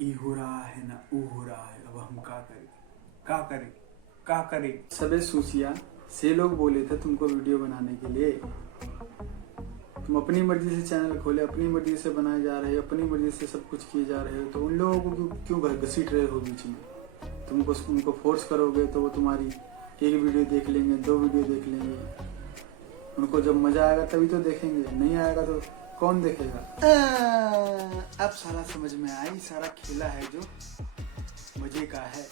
ई हो रहा है ना ऊ हो रहा है। अब हम का करें। सबे सूसिया से लोग बोले थे तुमको वीडियो बनाने के लिए। तुम अपनी मर्जी से चैनल खोले, अपनी मर्जी से बनाए जा रहे हो, अपनी मर्जी से सब कुछ किए जा रहे हो, तो उन लोगों को क्यों घसीट रहे हो बीच में? तुमको उनको फोर्स करोगे तो वो तुम्हारी एक वीडियो देख लेंगे, 2 वीडियो देख लेंगे। उनको जब मजा आएगा तभी तो देखेंगे, नहीं आएगा तो कौन देखेगा? अब सारा समझ में आई, सारा खेला है जो मजे का है।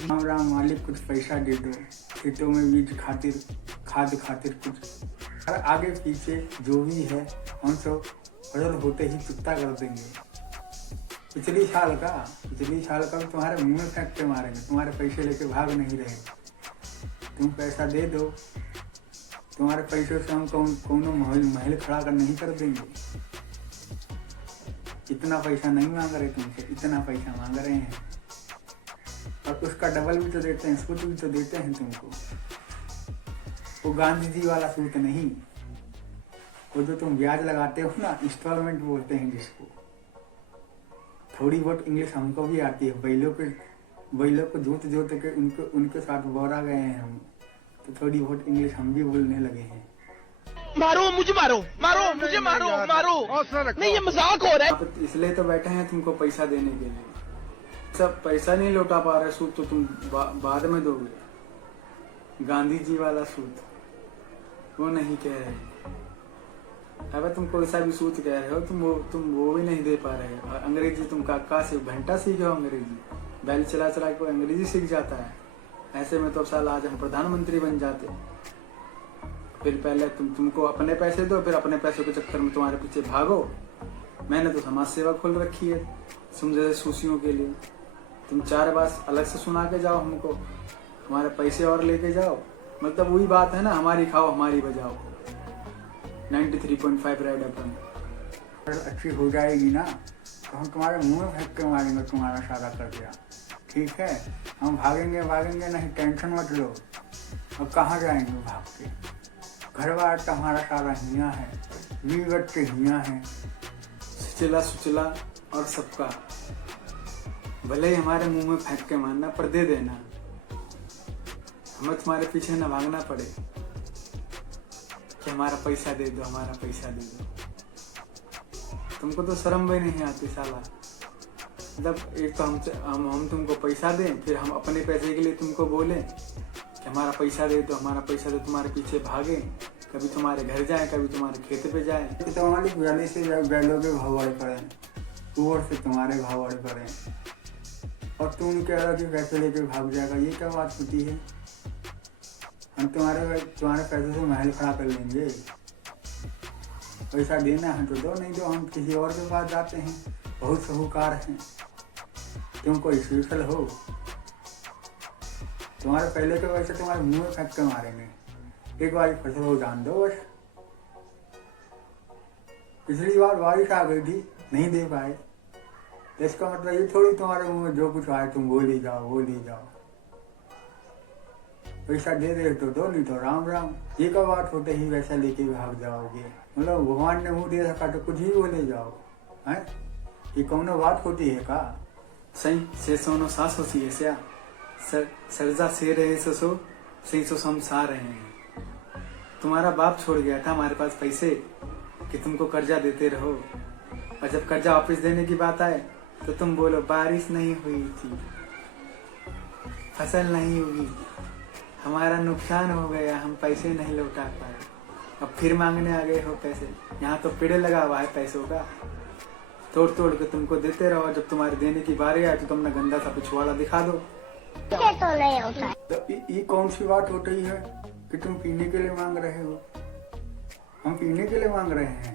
राम राम मालिक, कुछ पैसा दे दो, खेतों में बीज खातिर, खाद खातिर कुछ। आगे पीछे जो भी है हम सब फसल होते ही चुकता कर देंगे। पिछली साल का तुम्हारे मुंह में फेंक के मारेंगे। तुम्हारे पैसे लेके भाग नहीं रहे। तुम पैसा दे दो, तुम्हारे पैसों से हम कौनो महल खड़ा कर नहीं कर देंगे। इतना पैसा नहीं मांग रहे तुमसे, इतना पैसा मांग रहे हैं और उसका डबल भी तो देते हैं, सूट भी तो देते हैं तुमको। वो गांधी जी वाला सूट नहीं, वो जो तुम ब्याज लगाते हो ना, इंस्टॉलमेंट बोलते हैं जिसको। थोड़ी बहुत इंग्लिश हमको भी आती है। बैलों को जोत के उनके साथ बोरा गए हैं हम, तो थोड़ी बहुत इंग्लिश हम भी बोलने लगे हैं। मारो मुझे, मारो मुझे, मारो नहीं, ये मजाक हो रहा है। इसलिए तो बैठे हैं तुमको पैसा देने के लिए। सब पैसा नहीं लौटा पा रहे, सूट तो तुम बाद में दोगे। गांधी जी वाला सूट वो नहीं कह रहे। अगर तुम कोई सा भी सूट कह रहे हो, तुम वो भी नहीं दे पा रहे। और अंग्रेजी तुम का से घंटा सीखे हो अंग्रेजी। बैल चला के कोई अंग्रेजी सीख जाता है। ऐसे में तो साल आज हम प्रधानमंत्री बन जाते। फिर पहले तुमको अपने पैसे दो, फिर अपने पैसों के चक्कर में तुम्हारे पीछे भागो। मैंने तो समाज सेवा खोल रखी है तुम जैसे सूसियों के लिए। तुम 4 बार अलग से सुना के जाओ हमको, हमारे पैसे और लेके जाओ। मतलब वही बात है ना, हमारी खाओ हमारी बजाओ। 93.5 रेड एफएम अच्छी हो जाएगी ना, तो हम तुम्हारे मुंह में फेंक के मारेंगे तुम्हारा सारा कर दिया। ठीक है, हम भागेंगे नहीं, टेंशन मत लो। अब कहाँ जाएंगे भाग के? घर बार तो हमारा सारा हिया है, वीगट के हिया है, सुचला और सबका। भले ही हमारे मुंह में फेंक के मारना, पर दे देना। हमें तुम्हारे पीछे न भागना पड़े कि हमारा पैसा दे दो, हमारा पैसा दे दो। तुमको तो शर्म भी नहीं आती साला। मतलब एक तो हम तुमको पैसा दें, फिर हम अपने पैसे के लिए तुमको बोलें कि हमारा पैसा दे दो, हमारा पैसा दो। तुम्हारे पीछे भागे, कभी तुम्हारे घर जाए, कभी तुम्हारे खेत पे जाए। तो हमारी बैलों से बैलों के भाव बढ़ पड़े, ऊपर से तुम्हारे भाव बढ़ पड़े, और तुम कह रहे हो कि पैसे लेके भाग जाएगा। ये क्या बात होती है? हम तुम्हारे पैसे से महल खड़ा कर लेंगे। पैसा देना है तो दो, नहीं तो हम किसी और के पास जाते हैं। बहुत साहूकार हैं, तुम कोई स्पेशल हो। तुम्हारे पहले के पैसे तुम्हारे मुंह में फेंक के मारेंगे। एक बार फसल हो जान दो बस। पिछली बार बारिश आ गई थी, नहीं दे पाए। इसका मतलब ये थोड़ी तुम्हारे मुंह में जो कुछ आए तुम बोल ही जाओ। पैसा दे तो दो, नहीं तो राम राम। ये का बात होते ही वैसा लेके भाग जाओगे? मतलब भगवान ने मुंह दे रखा तो कुछ ही बोले जाओ हैं? ये कौन बात होती है का? सही से सोनो सास होती है क्या? सरजा से रहे सो सही सो समसा रहे हैं। तुम्हारा बाप छोड़ गया था हमारे पास पैसे कि तुमको कर्जा देते रहो, और जब कर्जा वापस देने की बात आए तो तुम बोलो बारिश नहीं हुई थी, फसल नहीं हुई, हमारा नुकसान हो गया, हम पैसे नहीं लौटा पाए। अब फिर मांगने आ गए हो पैसे। यहाँ तो पेड़ लगा हुआ है पैसों का, तोड़ के तुमको देते रहो। जब तुम्हारे देने की बारी आए तो तुमने गंदा सा पिछवाड़ा दिखा दो। तो नहीं होता। तो ये कौन सी बात हो रही है कि तुम पीने के लिए मांग रहे हो? हम पीने के लिए मांग रहे हैं।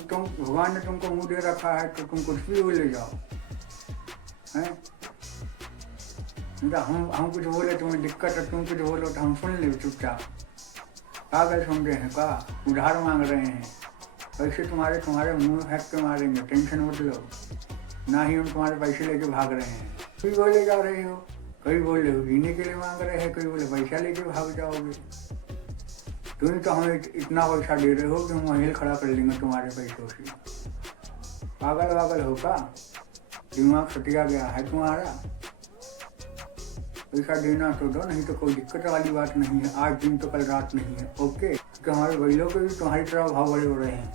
तुम भगवान ने तुमको मुंह दे रखा है तो तुम कुछ भी ले जाओ हैं? हम कुछ बोले तुम्हें दिक्कत है, तुम कुछ बोलो तो हम सुन ले चुपचाप। पागल समझे हैं का? उधार मांग रहे हैं पैसे तुम्हारे मुंह में फेंक के मारेंगे। टेंशन मत लो, ना ही हम तुम्हारे पैसे लेके भाग रहे हैं। कोई बोले जा रहे हो, कोई बोले पीने के लिए मांग रहे हैं, कोई बोले पैसा लेके भाग जाओगे। तुम तो हमें इतना पैसा दे रहे हो कि हम महल खड़ा कर लेंगे तुम्हारे पैसों से। पागल वागल हो का? दिमाग सटिया गया है तुम्हारा? पैसा देना तो दो, नहीं तो कोई दिक्कत वाली बात नहीं है। आज दिन तो कल रात नहीं है, ओके? कि हमारे बैलों के भी तुम्हारी तरह भाव बड़े हो रहे हैं।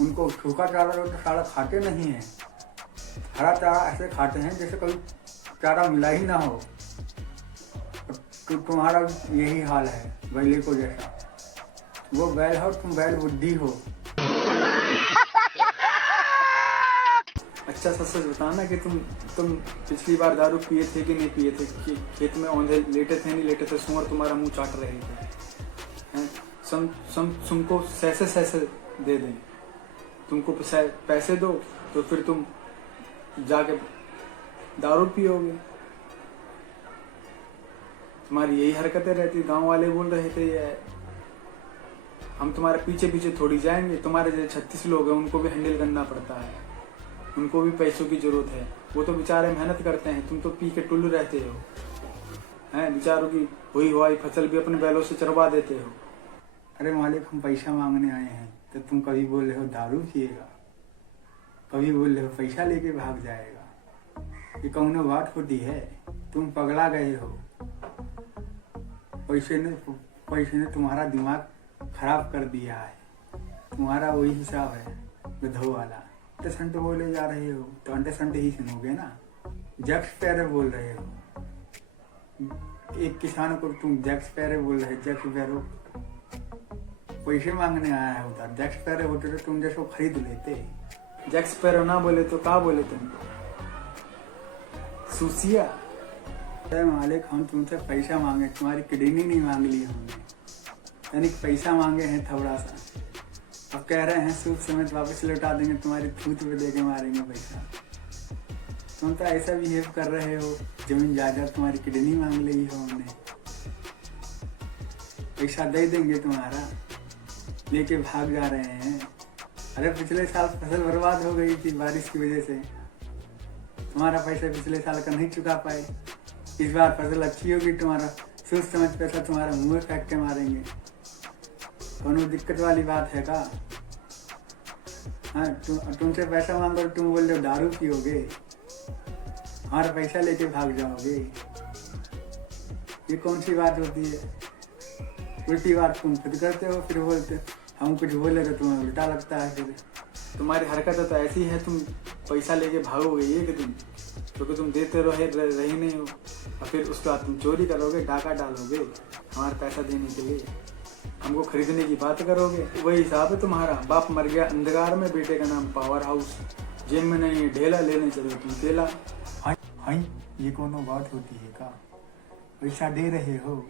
उनको सूखा चारा दो तो सारा खाते नहीं है, हरा चारा ऐसे खाते हैं जैसे कोई चारा मिला ही ना हो। तो तुम्हारा यही हाल है बैले को जैसा। वो बैल हो, तुम बैल बुद्धि हो। अच्छा सच सच बताना कि तुम पिछली बार दारू पिए थे कि नहीं पिए थे? कि खेत में औंधे लेटे थे नहीं लेटे थे? सुअर तुम्हारा मुंह चाट रहे थे। तुमको सैसे दे दें, तुमको पैसे दो तो फिर तुम जाके दारू पियोगे। तुम्हारी यही हरकतें रहती। गांव वाले बोल रहे थे ये हम तुम्हारे पीछे पीछे थोड़ी जाएंगे। तुम्हारे जो 36 लोग हैं उनको भी हैंडल करना पड़ता है, उनको भी पैसों की जरूरत है। वो तो बेचारे मेहनत करते हैं, तुम तो पी के टुल्लू रहते हो। हैं बेचारों की हुई हुई फसल भी अपने बैलों से चरवा देते हो। अरे मालिक, हम पैसा मांगने आए हैं तो तुम कभी बोल रहे हो दारू पिएगा, कभी बोल रहे हो पैसा लेके भाग जाएगा। ये कौनो बात होती है? तुम पगला गए हो। पैसे ने तुम्हारा दिमाग खराब कर दिया है। तुम्हारा वही हिसाब है विधो वाला। अंटे संटे बोले जा रहे हो तो अंटे संटे ही सुनोगे ना। जैक्स पैरे बोल रहे हो, एक किसान को तुम जैक्स पैरे बोल रहे। जैक्स पैरो पैसे मांगने आया है उधर। जैक्स पैरे होते तो तुम जैसो खरीद लेते। जैक्स पैरो ना बोले तो क्या बोले तुम? सुसिया। मालिक, हम तुमसे पैसा मांगे, तुम्हारी किडनी नहीं मांग ली हमने। यानी पैसा मांगे हैं थोड़ा सा, अब कह रहे हैं सूद समेत वापस लौटा देंगे। तुम्हारी थूत पे दे के मारेंगे पैसा। तुम तो ऐसा बिहेव कर रहे हो जमीन जायदाद तुम्हारी किडनी मांग ली हो हमने। पैसा दे देंगे तुम्हारा, लेके भाग जा रहे हैं। अरे पिछले साल फसल बर्बाद हो गई थी बारिश की वजह से। तुम्हारा पैसा पिछले साल का नहीं चुका पाए। इस बार फसल अच्छी होगी, तुम्हारा सोच समझ पैसा तुम्हारा मुंह में फेंक के मारेंगे। कोनो दिक्कत वाली बात है का? हाँ, तुमसे पैसा मांगो तो तुम बोल रहे हो दारू पियोगे, हमारा पैसा लेके भाग जाओगे। ये कौन सी बात होती है? उल्टी बात तुम खुद करते हो, फिर बोलते हम कुछ बोले तो तुम्हें उल्टा लगता है। फिर तुम्हारी हरकत तो ऐसी है, तुम पैसा लेके भागोगे एक दिन, क्योंकि तुम देते रही नहीं हो। और फिर उसके बाद तुम चोरी करोगे, डाका डालोगे हमारा पैसा देने के लिए, हमको खरीदने की बात करोगे। वही हिसाब है तुम्हारा। बाप मर गया अंधकार में, बेटे का नाम पावर हाउस। जेब में नहीं है ढेला, लेने चलो तुम केला। हाय, ये कोनो बात होती है का? पैसा दे रहे हो